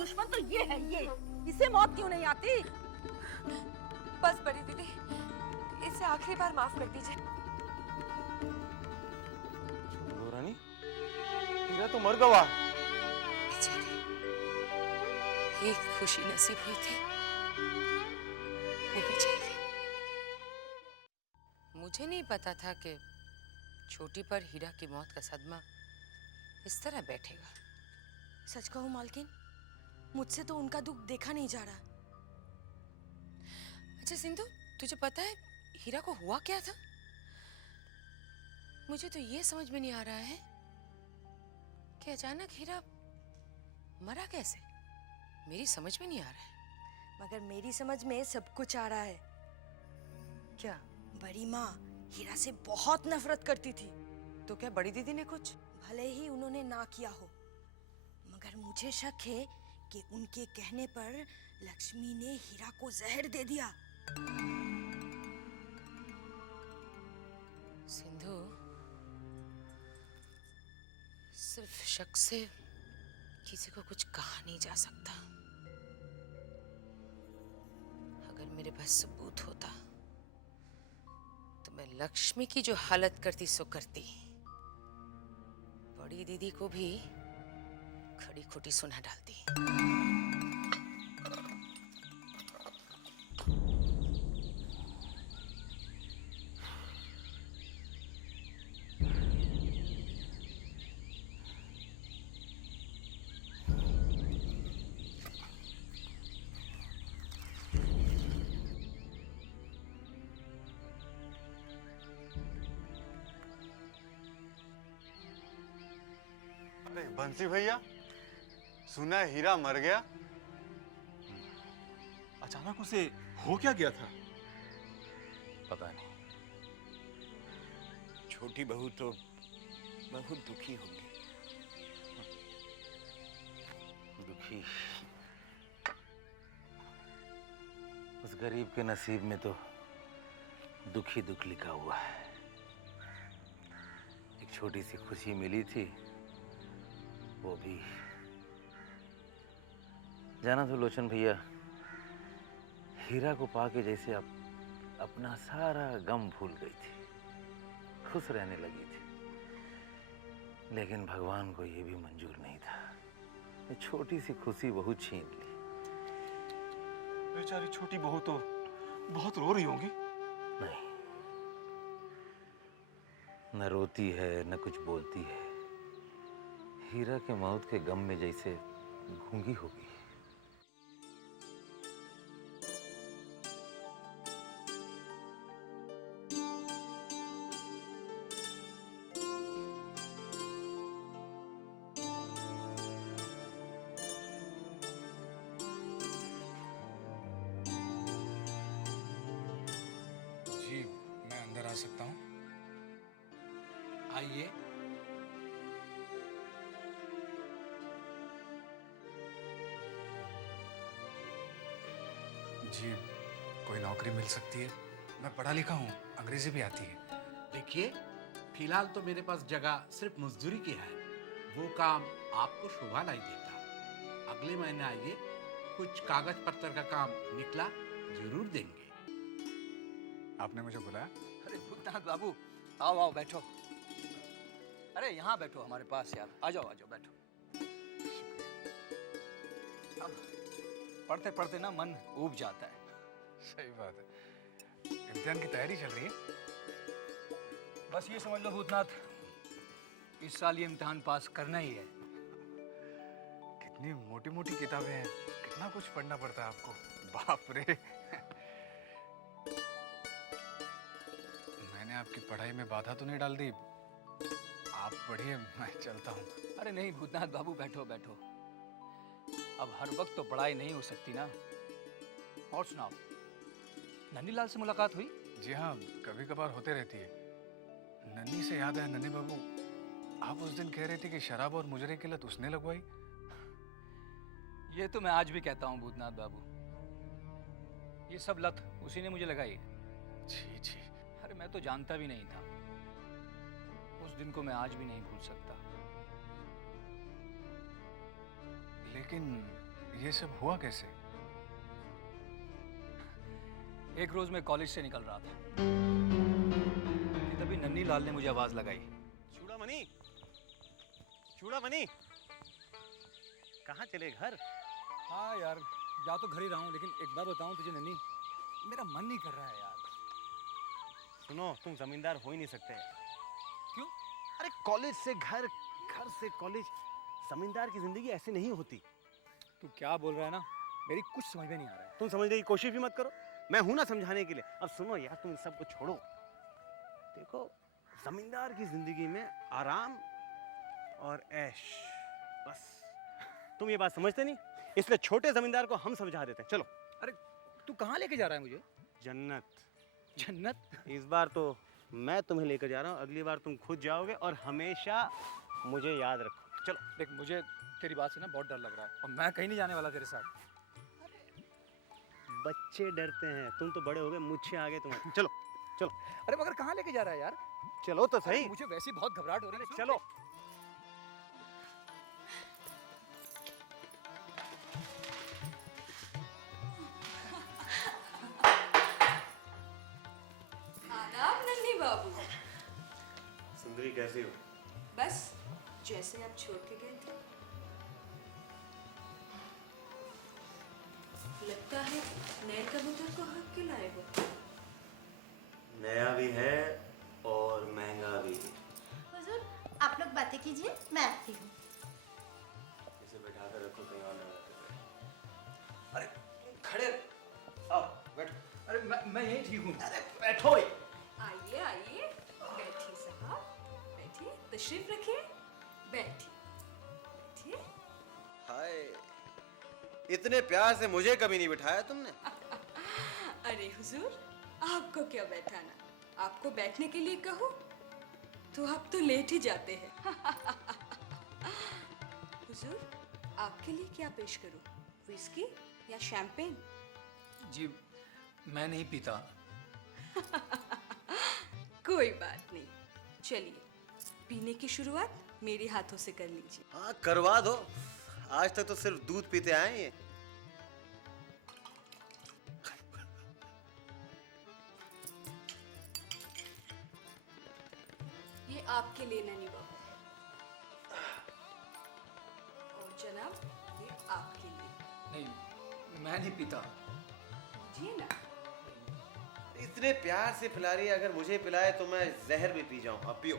दुश्मन तो ये है, ये इसे मौत क्यों नहीं आती? बस बड़ी दीदी, इसे आखिरी बार माफ कर दीजिए। रानी, हीरा तो मर गवा। बेचारी, एक खुशी नसीब हुई थी, वो भी चली गई। मुझे नहीं पता था कि छोटी पर हीरा की मौत का सदमा इस तरह बैठेगा। सच कहूं मालकिन, मुझसे तो उनका दुख देखा नहीं जा रहा। अच्छा सिंधु, तुझे पता है हीरा को हुआ क्या था? मुझे तो ये समझ में नहीं आ रहा है कि अचानक हीरा मरा कैसे। मेरी समझ में नहीं आ रहा है। मगर मेरी समझ में सब कुछ आ रहा है। क्या? बड़ी माँ हीरा से बहुत नफरत करती थी। तो क्या बड़ी दीदी ने कुछ? भले ही उन्होंने ना किया हो, मगर मुझे शक है कि उनके कहने पर लक्ष्मी ने हीरा को जहर दे दिया। सिंधु, सिर्फ शक से किसी को कुछ कहा नहीं जा सकता। अगर मेरे पास सबूत होता तो मैं लक्ष्मी की जो हालत करती सो करती। बड़ी दीदी को भी खड़ी खोटी सुना डालती। अरे बंसी भैया, सुना है हीरा मर गया। अचानक उसे हो क्या गया था? पता नहीं। छोटी बहू तो बहुत दुखी होगी। दुखी? उस गरीब के नसीब में तो दुख ही दुख लिखा हुआ है। एक छोटी सी खुशी मिली थी, वो भी जाना तो लोचन भैया, हीरा को पाके जैसे अपना सारा गम भूल गई थी, खुश रहने लगी थी। लेकिन भगवान को ये भी मंजूर नहीं था। ये छोटी सी खुशी बहुत छीन ली। बेचारी छोटी बहू तो बहुत रो रही होगी। नहीं, न रोती है न कुछ बोलती है। हीरा के मौत के गम में जैसे गूंगी हो गई। जी, मैं अंदर आ सकता हूँ? आइए। जी, कोई नौकरी मिल सकती है? मैं पढ़ा लिखा हूँ, अंग्रेजी भी आती है। देखिए, फिलहाल तो मेरे पास जगह सिर्फ मजदूरी की है। वो काम आपको शोभा नहीं देता। अगले महीने आइए, कुछ कागज पत्र का काम निकला जरूर देंगे। आपने मुझे बुलाया? अरे भूतनाथ बाबू, आओ आओ बैठो। अरे यहाँ बैठो हमारे पास यार, आ जाओ बैठो। अब पढ़ते पढ़ते ना मन ऊब जाता है। सही बात है। इम्तिहान की तैयारी चल रही है? बस ये समझ लो भूतनाथ, इस साल ये इम्तिहान पास करना ही है। कितनी मोटी मोटी किताबें हैं, कितना कुछ पढ़ना पड़ता है आपको। बाप रे। मैंने आपकी पढ़ाई में बाधा तो नहीं डाल दी? आप पढ़िए, मैं चलता हूँ। अरे नहीं भूतनाथ बाबू, बैठो बैठो। अब हर वक्त तो पढ़ाई नहीं हो सकती ना। और सुनाओ, नन्नीलाल से मुलाकात हुई? जी हाँ, कभी कभार होते रहती है। नन्नी से याद है, नन्नी बाबू, आप उस दिन कह रहे थे कि शराब और मुजरे की लत उसने लगवाई। ये तो मैं आज भी कहता हूँ भूतनाथ बाबू, ये सब लत उसी ने मुझे लगाई है। छी छी। अरे मैं तो जानता भी नहीं था। उस दिन को मैं आज भी नहीं भूल सकता। लेकिन ये सब हुआ कैसे? एक रोज मैं कॉलेज से निकल रहा था कि तभी नन्ही लाल ने मुझे आवाज लगाई। चूड़ामणि, चूड़ामणि, कहाँ चले? घर? हाँ यार, जा तो घर ही रहा हूँ, लेकिन एक बात बताऊँ तुझे नन्ही, मेरा मन नहीं कर रहा है यार। सुनो, तुम जमींदार हो ही नहीं सकते। क्यों? अरे कॉलेज से घर, घर से कॉलेज, जमींदार की जिंदगी ऐसी नहीं होती। तू क्या बोल रहा है ना, मेरी कुछ समझ में नहीं आ रहा है। तुम समझने की कोशिश भी मत करो, मैं हूं ना समझाने के लिए। अब सुनो यार, तुम इन सबको छोड़ो। देखो, जमींदार की जिंदगी में आराम और ऐश, बस। तुम ये बात समझते नहीं, इसलिए छोटे जमींदार को हम समझा देते हैं। चलो। अरे तू कहाँ लेके जा रहा है मुझे? जन्नत। जन्नत? इस बार तो मैं तुम्हें लेकर जा रहा हूँ, अगली बार तुम खुद जाओगे और हमेशा मुझे याद रखो। चलो। देख, मुझे तेरी बात से ना बहुत डर लग रहा है और मैं कहीं नहीं जाने वाला तेरे साथ। बच्चे डरते हैं, तुम तो बड़े हो गए, मुझसे आगे तुम्हारे। चलो चलो। अरे मगर कहाँ लेके जा रहा है यार? चलो तो सही। मुझे वैसे ही बहुत घबराहट हो रही है। चलो। आदाब नन्ही बाबू। सुंदरी कैसी हो? बस जैसे आप छोड़ के गए थे। लगता है नए कबूतर को हक के लाए हो। नया भी है और महंगा भी। हुजूर, आप लोग बातें कीजिए, मैं आती हूँ। इसे बैठा कर रखो, कहीं और न जाते। अरे खड़े आओ, बैठो। अरे मैं यहीं ठीक हूँ। अरे बैठो। आइए आइए, बैठिए साहब, बैठिए, तशरीफ रखिए, बैठिए बैठिए। हाय, इतने प्यार से मुझे कभी नहीं बिठाया तुमने। अरे हुजूर, आपको क्या बैठाना, आपको बैठने के लिए कहो तो आप तो लेट ही जाते हैं। हुजूर, आपके लिए क्या पेश करूं, विस्की या शैंपेन? जी, मैं नहीं पीता। कोई बात नहीं, चलिए पीने की शुरुआत मेरे हाथों से कर लीजिए। हाँ, करवा दो। आज तक तो सिर्फ दूध पीते आए ये। ये आपके लिए नन्ही बाबू, और जनाब ये आपके लिए। नहीं, मैं नहीं पीता। जी ना। इतने प्यार से पिला रही है, अगर मुझे पिलाए तो मैं जहर भी पी जाऊं। अब पियो।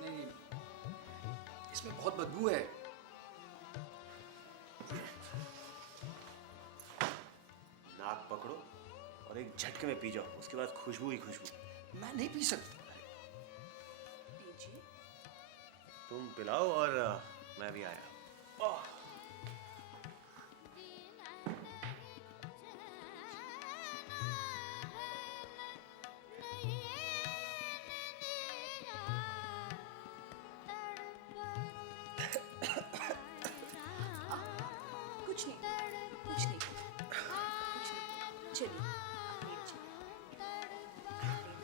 नहीं, इसमें बहुत बदबू है। नाक पकड़ो और एक झटके में पी जाओ, उसके बाद खुशबू ही खुशबू। मैं नहीं पी सकता। पीजिए। तुम पिलाओ और मैं भी आया। कुछ नहीं, कुछ नहीं, कुछ नहीं। चलिए आप लेट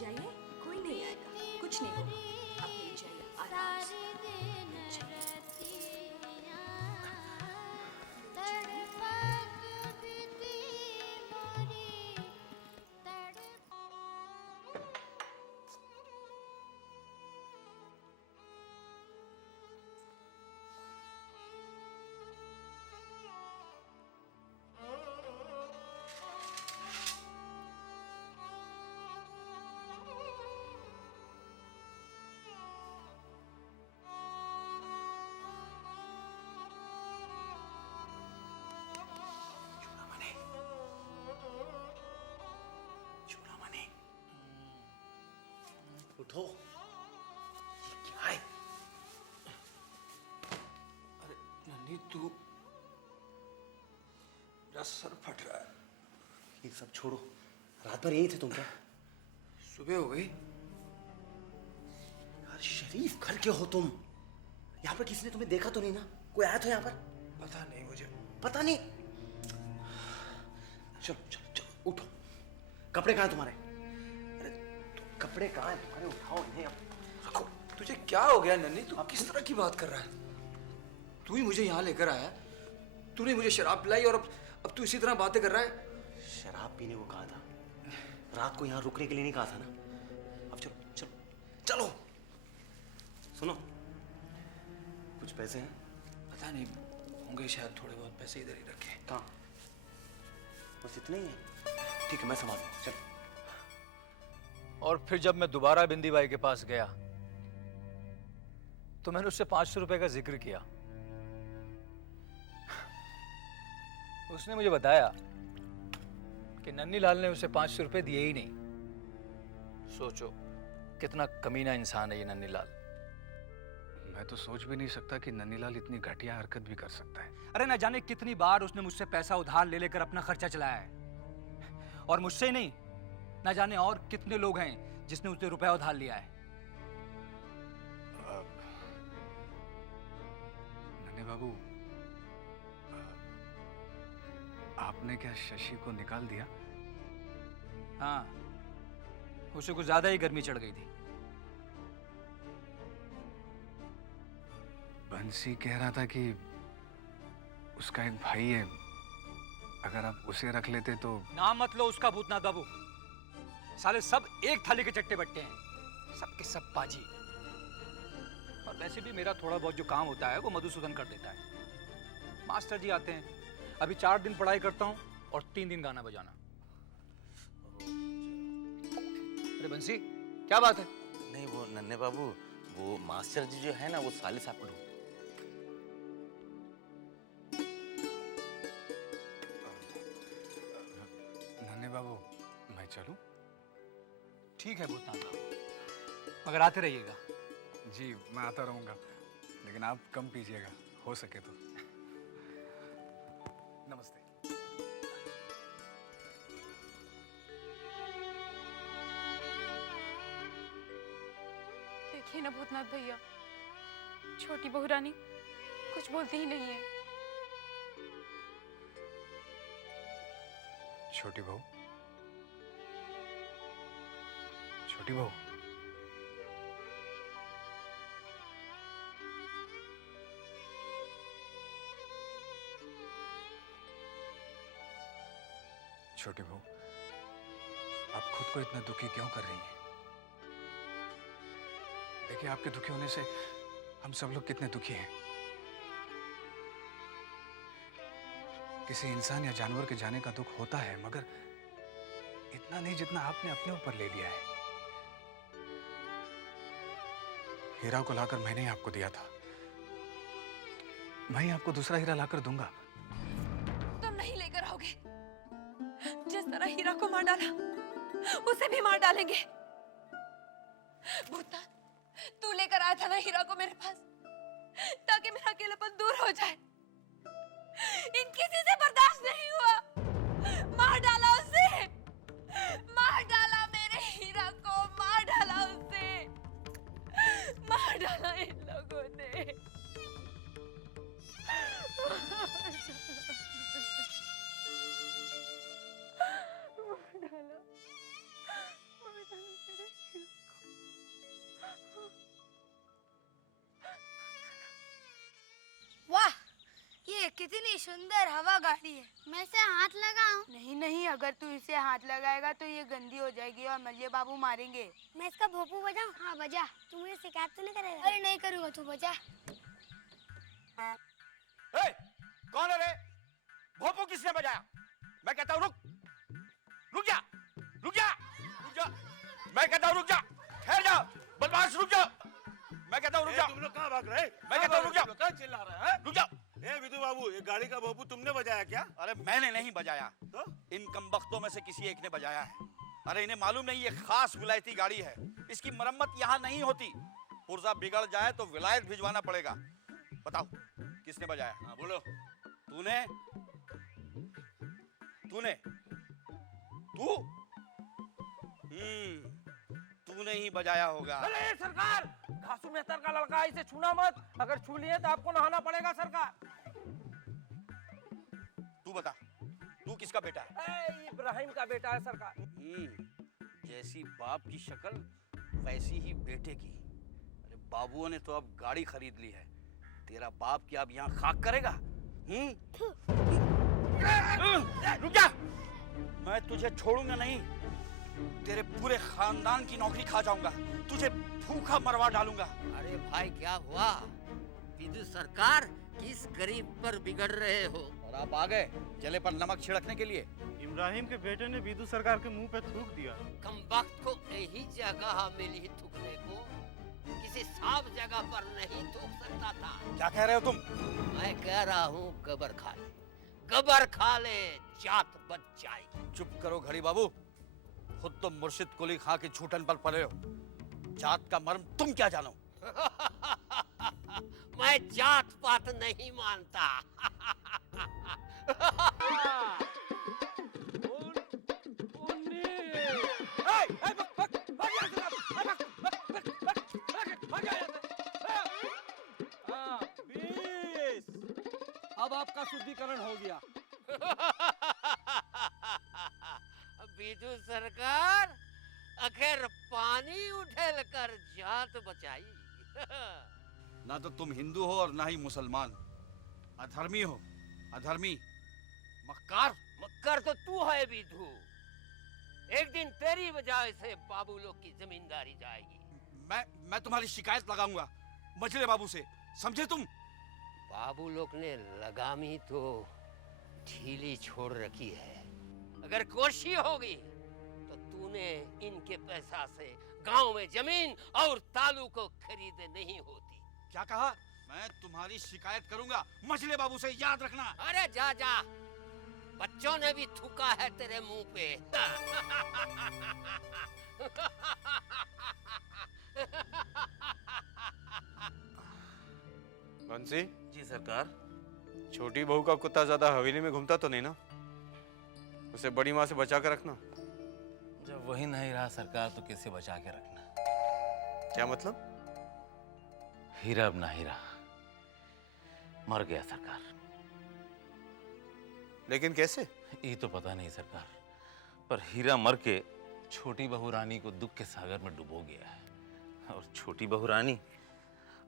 जाइए, कोई नहीं आएगा, कुछ नहीं होगा। आप लेट जाइए आराम से। लेट जाइए। उठो। ये क्या है? अरे नन्ही, तू, मेरा सर फट रहा है। ये सब छोड़ो, रात भर यहीं थे तुम क्या? सुबह हो गई। यार शरीफ घर के हो तुम। यहाँ पर किसी ने तुम्हें देखा तो नहीं ना? कोई आया था यहाँ पर? पता नहीं मुझे। पता नहीं? चलो चलो चलो, उठो। कपड़े कहाँ हैं तुम्हारे? अरे तो कपड़े कहाँ हैं तुम्हारे? उठाओ इन्हें अब। रखो। तुझे क्या हो गया नन्ही? तू किस तरह की बात कर रहा है? तू ही मुझे यहाँ लेकर आया, तूने मुझे शराब पिलाई और अब तू इसी तरह बातें कर रहा है। शराब पीने को कहा था, रात को यहाँ रुकने के लिए नहीं कहा था ना। अब चलो चलो चलो। सुनो, कुछ पैसे हैं? पता नहीं, होंगे शायद थोड़े बहुत पैसे इधर ही रखे। कहाँ? बस इतने ही है? ठीक है, मैं संभाल लूँ, चल। और फिर जब मैं दोबारा बिंदी बाई के पास गया तो मैंने उससे 500 रुपए का जिक्र किया। उसने मुझे बताया कि नन्नी लाल ने उसे 500 रुपए दिए ही नहीं। सोचो कितना कमीना इंसान है ये नन्नी लाल। मैं तो सोच भी नहीं सकता कि नन्नीलाल इतनी घटिया हरकत भी कर सकता है। अरे न जाने कितनी बार उसने मुझसे पैसा उधार ले लेकर अपना खर्चा चलाया है, और मुझसे ही नहीं, न जाने और कितने लोग हैं जिसने उससे रुपया उधार लिया है। नन्हे बाबू, आपने क्या शशि को निकाल दिया? हाँ, उसे कुछ ज्यादा ही गर्मी चढ़ गई थी। बंसी कह रहा था कि उसका एक भाई है, अगर आप उसे रख लेते तो। नाम मत लो उसका भूतनाथ बाबू। साले सब एक थाली के चट्टे बट्टे हैं, सबके सब पाजी। और वैसे भी मेरा थोड़ा बहुत जो काम होता है वो मधुसूदन कर देता है। मास्टर जी आते हैं, अभी 4 दिन पढ़ाई करता हूँ और 3 दिन गाना बजाना। अरे बंसी, क्या बात है? नहीं वो नन्हे बाबू, वो मास्टर जी जो है ना, वो साले साहब को ढूंढ। नन्हे बाबू, मैं चलूं? ठीक है भूतनाथ बाबू, मगर आते रहिएगा। जी, मैं आता रहूंगा, लेकिन आप कम पीजिएगा, हो सके तो। नमस्ते। देखिए ना भूतनाथ भैया, छोटी बहू रानी कुछ बोलती ही नहीं है। छोटी बहू, छोटी बहू, छोटी बहू, आप खुद को इतना दुखी क्यों कर रही हैं? देखिए, आपके दुखी होने से हम सब लोग कितने दुखी हैं। किसी इंसान या जानवर के जाने का दुख होता है, मगर इतना नहीं जितना आपने अपने ऊपर ले लिया है। हीरा को लाकर मैंने ही आपको दिया था, मैं ही आपको दूसरा हीरा लाकर दूंगा। तुम नहीं लेकर आओगे। जिस तरह हीरा को मार डाला, उसे भी मार डालेंगे। भूतनाथ, तू लेकर आया था ना हीरा को मेरे पास, ताकि मेरा अकेलापन दूर हो जाए। इन किसी से बर्दाश्त नहीं हुआ, मार डाला उसे, मार डाला मेरे हीरा को, मार डाला उसे, मार डाला इन लोगों ने। वाह, ये कितनी सुंदर हवा गाड़ी है। मैं इसे हाथ लगाऊं? नहीं नहीं, अगर तू इसे हाथ लगाएगा तो ये गंदी हो जाएगी और मल्ले बाबू मारेंगे। मैं इसका भोपू बजाऊं? हाँ बजा। तू मुझे शिकायत तो नहीं करेगा? अरे नहीं करूँगा, तू बजा। कौन है रे? भोपू किसने बजाया? मैं कहता हूँ रुक, रुक जा, रुक जा, रुक जा। मैं कहता हूँ रुक जा, ठहर जा, बदमाश रुक जा। मैं कहता हूँ रुक जा। तुम लोग कहाँ भाग रहे? मैं कहता हूँ रुक जा। क्या चिल्ला रहा है? रुक जा। ए विधु बाबू, ये गाड़ी का भोपू तुमने बजाया क्या? अरे मैंने नहीं बजाया, तो? इन कमबख्तों में से किसी एक ने बजाया है। अरे इन्हें मालूम नहीं, ये खास विलायती गाड़ी है, इसकी मरम्मत यहाँ नहीं होती। पुर्जा बिगड़ जाए तो विलायत भिजवाना पड़ेगा। बताओ किसने बजाया? हाँ बोलो। तूने? तूने? तू? तूने ही बजाया होगा। अरे सरकार, घासू मेहतर का लड़का है, इसे छूना मत। अगर छू लिए तो आपको नहाना पड़ेगा सरकार। तू बता, तू किसका बेटा है? इब्राहिम का बेटा है सरकार। जैसी बाप की शक्ल वैसी ही बेटे की। अरे बाबुओं ने तो अब गाड़ी खरीद ली है, तेरा बाप क्या अब यहाँ खाक करेगा? रुक जा। मैं तुझे छोड़ूंगा नहीं। तेरे पूरे खानदान की नौकरी खा जाऊंगा। तुझे भूखा मरवा डालूंगा। अरे भाई क्या हुआ? विदु सरकार किस गरीब पर बिगड़ रहे हो? और आप आ गए जले पर नमक छिड़कने के लिए। इब्राहिम के बेटे ने विदु सरकार के मुंह पे थूक दिया। कम वक्त को यही जगह मिली थूकने को, किसी साफ जगह पर नहीं थूक सकता था। क्या कह रहे हो तुम? मैं कह रहा हूँ गबर खा ले, गबर खा ले, जात बच जाएगी। चुप करो घड़ी बाबू। खुद तो मुर्शिद कुली खां के छूटन पर पड़े हो। जात का मर्म तुम क्या जानो? मैं जात पात नहीं मानता। अब आपका शुद्धिकरण हो गया। विदु सरकार आखिर पानी उठेल कर जात बचाई। ना तो तुम हिंदू हो और ना ही मुसलमान। अधर्मी हो, अधर्मी, मक्कार। मक्कार तो तू है विदु। एक दिन तेरी वजह से बाबू लोग की जमींदारी जाएगी। मैं तुम्हारी शिकायत लगाऊंगा मझले बाबू से, समझे तुम? बाबू लोग ने लगामी तो ढीली छोड़ रखी है। अगर कोशिश होगी तो तूने इनके पैसा से गांव में जमीन और तालू को खरीदे नहीं होती। क्या कहा? मैं तुम्हारी शिकायत करूंगा मझले बाबू से, याद रखना। अरे जा जा, बच्चों ने भी थूका है तेरे मुंह पे। बंसी जी सरकार। छोटी बहू का कुत्ता ज्यादा हवेली में घूमता तो नहीं ना? उसे बड़ी माँ से बचा कर रखना। जब वही नहीं रहा सरकार तो किसे बचा के रखना? क्या मतलब? हीरा अब नहीं रहा, मर गया सरकार। लेकिन कैसे? ये तो पता नहीं सरकार, पर हीरा मर के छोटी बहू रानी को दुख के सागर में डुबो गया है और छोटी बहू रानी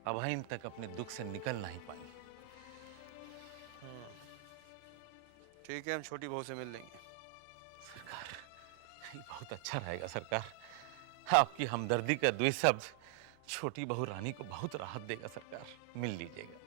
अभाइन तक अपने दुख से निकल नहीं पाई। ठीक है, हम छोटी बहू से मिल लेंगे। सरकार, ये बहुत अच्छा रहेगा सरकार। आपकी हमदर्दी का 2 शब्द छोटी बहू रानी को बहुत राहत देगा सरकार। मिल लीजिएगा।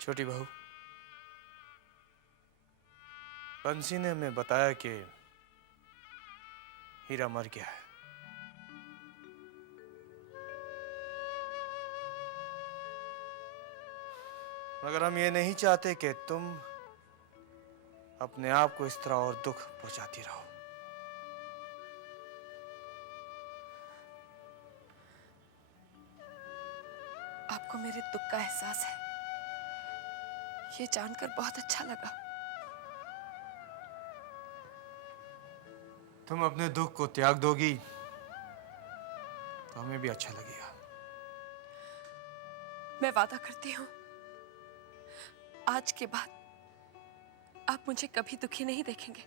छोटी बहू, बंसी ने हमें बताया कि हीरा मर गया है। मगर हम ये नहीं चाहते कि तुम अपने आप को इस तरह और दुख पहुंचाती रहो। आपको मेरे दुख का एहसास है, ये जानकर बहुत अच्छा लगा। तुम अपने दुख को त्याग दोगी तो हमें भी अच्छा लगेगा। मैं वादा करती हूँ, आज के बाद आप मुझे कभी दुखी नहीं देखेंगे।